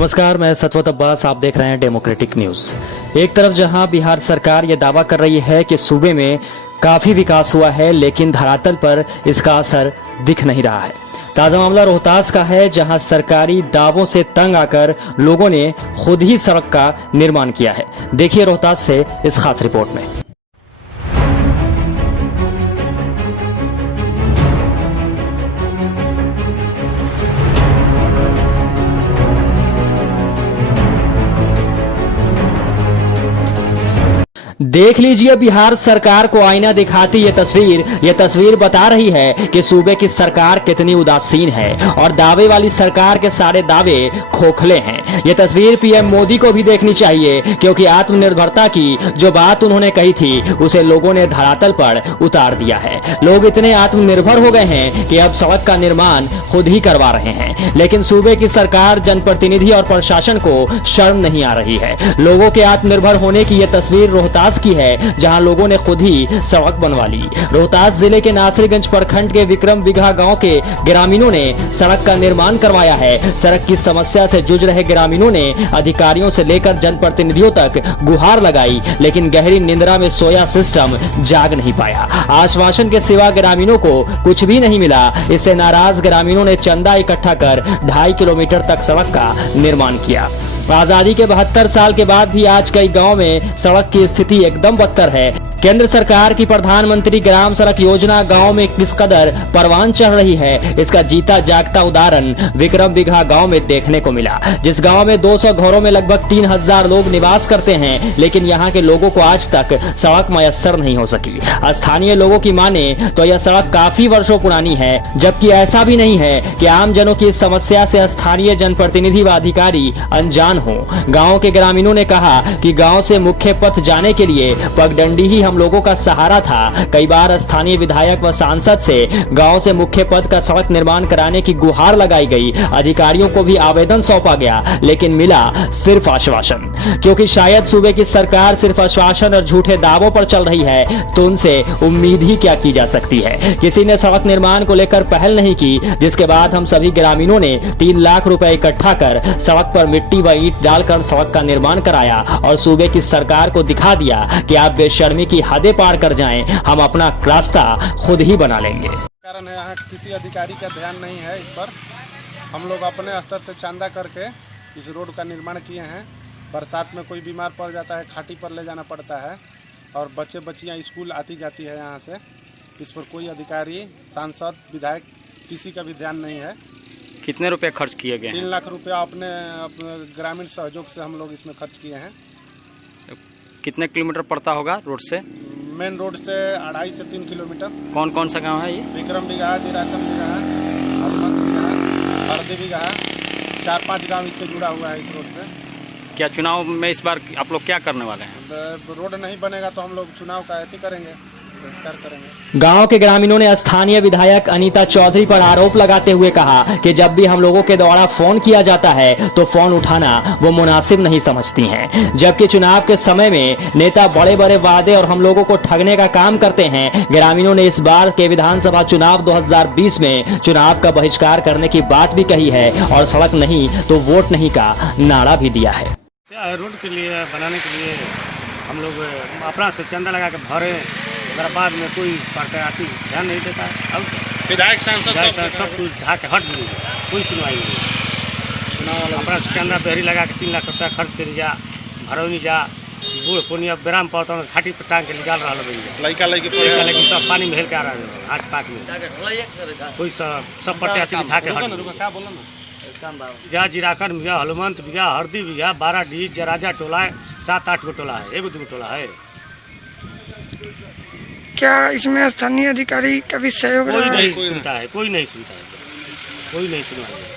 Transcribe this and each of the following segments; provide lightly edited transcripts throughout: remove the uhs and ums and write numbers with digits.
नमस्कार, मैं सतवत अब्बास, आप देख रहे हैं डेमोक्रेटिक न्यूज। एक तरफ जहां बिहार सरकार ये दावा कर रही है कि सूबे में काफी विकास हुआ है, लेकिन धरातल पर इसका असर दिख नहीं रहा है। ताजा मामला रोहतास का है, जहां सरकारी दावों से तंग आकर लोगों ने खुद ही सड़क का निर्माण किया है। देखिए रोहतास से इस खास रिपोर्ट में। देख लीजिए बिहार सरकार को आईना दिखाती ये तस्वीर बता रही है कि सूबे की सरकार कितनी उदासीन है और दावे वाली सरकार के सारे दावे खोखले हैं। ये तस्वीर पीएम मोदी को भी देखनी चाहिए, क्योंकि आत्मनिर्भरता की जो बात उन्होंने कही थी उसे लोगों ने धरातल पर उतार दिया है। लोग इतने आत्मनिर्भर हो गए हैं कि अब सड़क का निर्माण खुद ही करवा रहे हैं, लेकिन सूबे की सरकार, जनप्रतिनिधि और प्रशासन को शर्म नहीं आ रही है। लोगों के आत्मनिर्भर होने की यह तस्वीर रोहतास की है, जहां लोगों ने खुद ही सड़क बनवा ली। रोहतास जिले के नासरीगंज प्रखंड के विक्रम बिघा गांव के ग्रामीणों ने सड़क का निर्माण करवाया है। सड़क की समस्या से जूझ रहे ग्रामीणों ने अधिकारियों से लेकर जनप्रतिनिधियों तक गुहार लगाई, लेकिन गहरी निंद्रा में सोया सिस्टम जाग नहीं पाया। आश्वासन के सिवा ग्रामीणों को कुछ भी नहीं मिला। इससे नाराज ग्रामीणों ने चंदा इकट्ठा कर 2.5 किलोमीटर तक सड़क का निर्माण किया। आजादी के 72 साल के बाद भी आज कई गांव में सड़क की स्थिति एकदम बदतर है। केंद्र सरकार की प्रधानमंत्री ग्राम सड़क योजना गांव में किस कदर परवान चढ़ रही है, इसका जीता जागता उदाहरण विक्रम बिघा गांव में देखने को मिला। जिस गांव में 200 घरों में लगभग 3000 लोग निवास करते हैं, लेकिन यहां के लोगों को आज तक सड़क मयस्सर नहीं हो सकी। स्थानीय लोगों की माने तो यह सड़क काफी वर्षों पुरानी है, जबकि ऐसा भी नहीं है कि आम जनों की इस समस्या से स्थानीय जनप्रतिनिधि व अधिकारी अनजान हो। गांव के ग्रामीणों ने कहा कि गांव से मुख्य पथ जाने के लिए पगडंडी ही हम लोगों का सहारा था। कई बार स्थानीय विधायक व सांसद से गांव से मुख्य पथ का सड़क निर्माण कराने की गुहार लगाई गई। अधिकारियों को भी आवेदन सौंपा गया, लेकिन मिला सिर्फ आश्वासन। क्योंकि शायद सूबे की सरकार सिर्फ आश्वासन और झूठे दावों पर चल रही है, तो उनसे उम्मीद ही क्या की जा सकती है। किसी ने सड़क निर्माण को लेकर पहल नहीं की, जिसके बाद हम सभी ग्रामीणों ने 3 लाख रुपए इकट्ठा कर सड़क पर मिट्टी व ईंट डालकर सड़क का निर्माण कराया और सूबे की सरकार को दिखा दिया कि आप बेशर्मी की हदें पार कर जाएं, हम अपना रास्ता खुद ही बना लेंगे। कारण है यहाँ किसी अधिकारी का ध्यान नहीं है इस पर। हम लोग अपने स्तर से चंदा करके इस रोड का निर्माण किए हैं। बरसात में कोई बीमार पड़ जाता है, खाटी पर ले जाना पड़ता है, और बच्चे बच्चियाँ स्कूल आती जाती है यहाँ से। इस पर कोई अधिकारी, सांसद, विधायक किसी का भी ध्यान नहीं है। कितने रुपए खर्च किए गए? 3 लाख रुपया अपने ग्रामीण सहयोग से हम लोग इसमें खर्च किए हैं। कितने किलोमीटर पड़ता होगा रोड से? मेन रोड से 2.5 से 3 किलोमीटर। कौन कौन सा गांव है ये? विक्रम बिघा, दिराकम बिघा, हनुमंत बिघा, हरदी बिघा, 4-5 गांव इससे जुड़ा हुआ है इस रोड से। क्या चुनाव में इस बार आप लोग क्या करने वाले हैं? रोड नहीं बनेगा तो हम लोग चुनाव का ऐसे करेंगे, बहिष्कार करेंगे। गांव के ग्रामीणों ने स्थानीय विधायक अनीता चौधरी पर आरोप लगाते हुए कहा कि जब भी हम लोगों के द्वारा फोन किया जाता है तो फोन उठाना वो मुनासिब नहीं समझती हैं, जबकि चुनाव के समय में नेता बड़े बड़े वादे और हम लोगों को ठगने का काम करते हैं। ग्रामीणों ने इस बार के विधानसभा चुनाव 2020 में चुनाव का बहिष्कार करने की बात भी कही है और सड़क नहीं तो वोट नहीं का नारा भी दिया है। रोड के लिए बनाने के लिए हम लोग अपना से चंदा लगा के भरे, बाद में कोई प्रत्याशी ध्यान नहीं देता है। अब विधायक सांसद सब कुछ ढा के हट गई, कोई सुनवाई नहीं। अपना चंदा बेहरी लगा के 3 लाख रुपया खर्च कर जा, भरौनी जा, बूढ़ पुनिया बेराम पड़ता है, खाटी पर टांग के निकाल रहा है। लड़का सब पानी में हेल के आ रहा है आज पाक में। कोई सब प्रत्याशी ढा के हट बिघा, जीराकन बिघा, हनुमंत बिघा, हरदी बिघा, 12 डी जराजा टोला है, 7-8 गो टोला है, 1-2 टोला है। क्या इसमें स्थानीय अधिकारी का भी सहयोग? कोई नहीं सुनता है, कोई नहीं सुनता है, कोई नहीं सुनता है।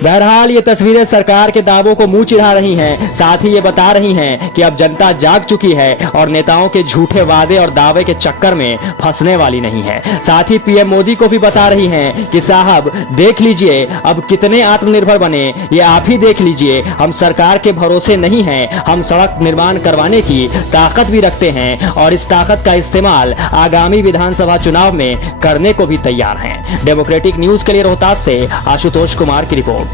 बहरहाल ये तस्वीरें सरकार के दावों को मुंह चिढ़ा रही हैं, साथ ही ये बता रही हैं कि अब जनता जाग चुकी है और नेताओं के झूठे वादे और दावे के चक्कर में फंसने वाली नहीं है। साथ ही पीएम मोदी को भी बता रही हैं कि साहब देख लीजिए अब कितने आत्मनिर्भर बने, ये आप ही देख लीजिए। हम सरकार के भरोसे नहीं हैं, हम सड़क निर्माण करवाने की ताकत भी रखते हैं और इस ताकत का इस्तेमाल आगामी विधानसभा चुनाव में करने को भी तैयार हैं। डेमोक्रेटिक न्यूज के लिए रोहतास से आशुतोष कुमार की रिपोर्ट।